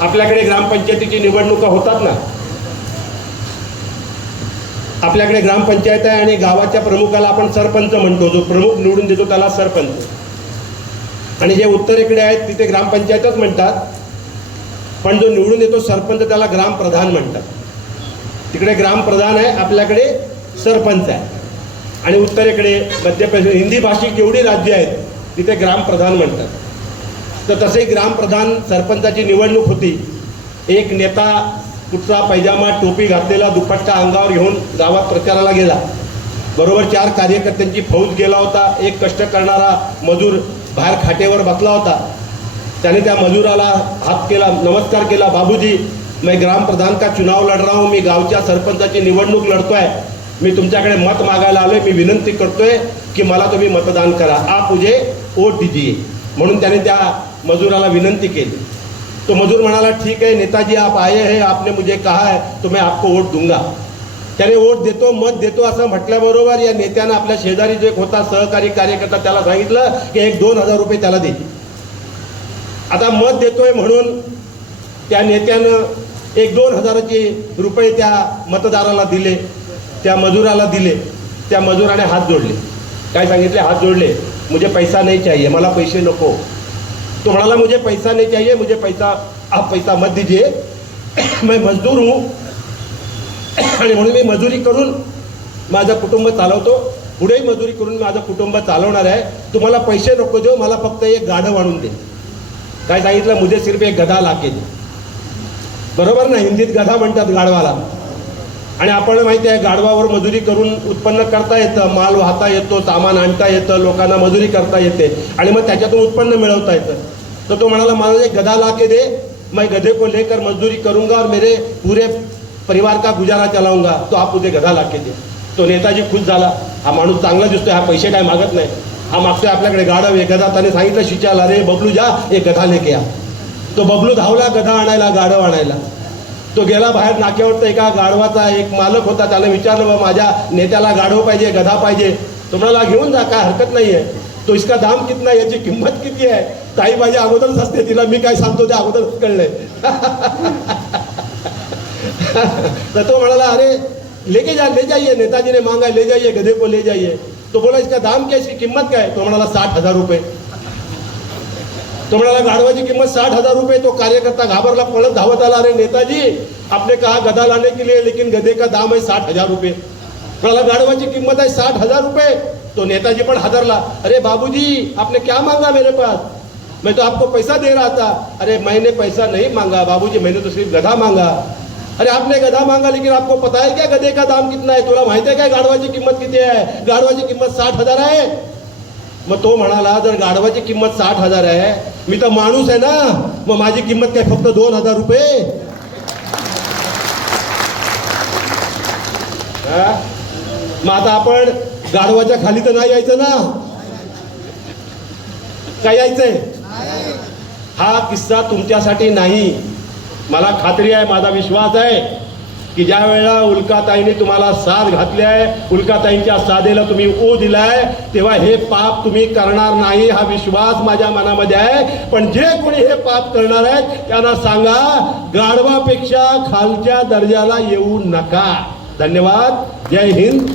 आपल्याकडे ग्रामपंचायतीची निवडणुका होतात ना, आपल्याकडे ग्रामपंचायत आहे आणि गावाच्या प्रमुखाला आपण सरपंच म्हणतो, जो प्रमुख निवडून देतो त्याला सरपंच. आणि जे उत्तरेकडे आहेत तिथे ग्रामपंचायतच म्हणतात, पण जो निवडून येतो सरपंच त्याला ग्रामप्रधान म्हणतात. तिकडे ग्रामप्रधान आहे, आपल्याकडे सरपंच आहे. आणि उत्तरेकडे मध्य प्रदेश, हिंदी भाषिक जेवढी राज्य आहेत तिथे ग्रामप्रधान म्हणतात. तर तसे ग्रामप्रधान सरपंचाची निवडणूक होती. एक नेता कुठचा पैजामा टोपी घातलेला दुपट्टा अंगावर घेऊन गावात प्रचाराला गेला. बरोबर 4 कार्यकर्त्यांची फौज गेला होता. एक कष्ट करणारा मजूर बाहेर खाटेवर बसला होता. त्याने त्या मजूराला हात केला, नमस्कार केला. बाबूजी, मैं ग्राम प्रधान का चुनाव लढ रहा हूँ, मी गावच्या सरपंचाची निवडणूक लढतोय, मी तुमच्याकडे मत मागायला आलोय, मी विनंती करतोय की मला तुम्ही मतदान करा, आप मुझे वोट दीजिए. म्हणून त्याने त्या मजूराला विनंती केली. तो मजूर म्हणाला, ठीक है नेताजी, आप आए हैं, आपने मुझे कहा है तो मैं आपको वोट दूंगा. त्याने वोट देतो, मत देतो असं म्हटल्याबरोबर या नेत्यानं आपल्या शेजारी जो एक होता सहकारी कार्यकर्ता त्याला सांगितलं की 1-2 हजार रुपये त्याला दे. आता मत देतोय म्हणून त्या नेत्यानं 1-2 हजाराचे रुपये त्या मतदाराला दिले, त्या मजुराला दिले. त्या मजुराने हात जोडले. काय सांगितले? हात जोडले, मुझे पैसा नहीं चाहिए, मला पैसे नको. तो म्हणाला, मुझे पैसा नहीं चाहिए, मुझे पैसा, आप पैसा मत दीजिए, मैं मजदूर हूँ आणि म्हणून मी मजुरी करून माझं कुटुंब चालवतो, पुढेही मजुरी करून माझं कुटुंब चालवणार आहे. तुम्हाला पैसे नको देऊ, मला फक्त एक गाढव आणून दे. काय सांगितलं? मुझे सिर्फ एक गधा लाके दे. बरोबर ना, हिंदीत गधा म्हणतात गाढवाला. आणि आपण माहिती आहे गाढवावर मजुरी करून उत्पन्न करता येतं, माल वाहता येतो, सामान आणता येतं, लोकांना मजुरी करता येते आणि मग त्याच्यातून उत्पन्न मिळवता येतं. तर तो म्हणाला, मला एक गधा लाके दे, मैं गधे को लेकर मजदूरी करूंगा और मेरे पूरे परिवार का गुजारा चलाऊंगा, तो आप मुझे गधा लाके दे. तो नेताजी खुश झाला. हा माणूस चांगला दिसतोय, हा पैसे काय मागत नाही, हा मागतोय आपल्याकडे गाढव एक गधा. त्याने सांगितलं शिचाला, रे बबलू जा, एक गधा लेके आ. तो बबलू धावला गधा आणायला, गाढव आणायला. तो गेला बाहेर नाक्यावर. तर एका गाढवाचा एक मालक होता, त्याने विचारलं, बा माझ्या नेत्याला गाढव पाहिजे, गधा पाहिजे. तो म्हणाला, घेऊन जा, काय हरकत नाही आहे. तो इसका दाम कितना आहे, याची किंमत किती आहे? काही माझी अगोदरच असते, तिला मी काय सांगतो ते अगोदरच कळलंय. तर तो म्हणाला, अरे लेके जा, ले जाइए, नेताजी ने मांगा, ले जाइए, गधे को ले जाइए. तो बोला, इसका दाम क्या, इसकी किंमत क्या है? तो म्हणाला, 60,000 रुपये. तो म्हणाला, गाढवाची किंमत 60,000 रुपये. तो कार्यकर्ता घाबरला, पळत धावत आला, अरे नेताजी, आपने कहा गधा लाने के लिए, लेकिन गधे का दाम है 60,000 रुपये. म्हणाला, गाढवाची किंमत आहे 60,000 रुपये. तो नेताजी पण हादरला, अरे बाबूजी, आपने क्या मांगा मेरे पास? मैं तो आपको पैसा दे रहा था. अरे मैंने पैसा नहीं मांगा बाबूजी, मैंने तो सिर्फ गधा मांगा. अरे आपने गधा मांगा, लेकिन आपको पता है क्या गधे का दाम कितना है? तुला माहिती आहे काय गाढवाची किंमत किती आहे? गाढवाची किंमत 60,000 आहे. मग तो म्हणाला, जर गाढवाची किंमत 60,000 आहे, मी तर माणूस आहे ना, मग माझी किंमत काय फक्त 2,000 रुपये? मग आता आपण गाढवाच्या खाली तर नाही यायचं ना, काय यायचंय? हा किस्सा तुमच्यासाठी नाही. मला खात्री आहे, माझा विश्वास आहे की ज्या वेळेला उल्काताईने तुम्हाला साथ घातली आहे, उल्काताईंच्या साधेला तुम्ही ओ दिलाय, तेव्हा हे पाप तुम्ही करणार नाही, हा विश्वास माझ्या मनामध्ये आहे. पण जे कोणी हे पाप करणार आहेत त्यांना सांगा, गाढवापेक्षा खालच्या दर्जाला येऊ नका. धन्यवाद. जय हिंद.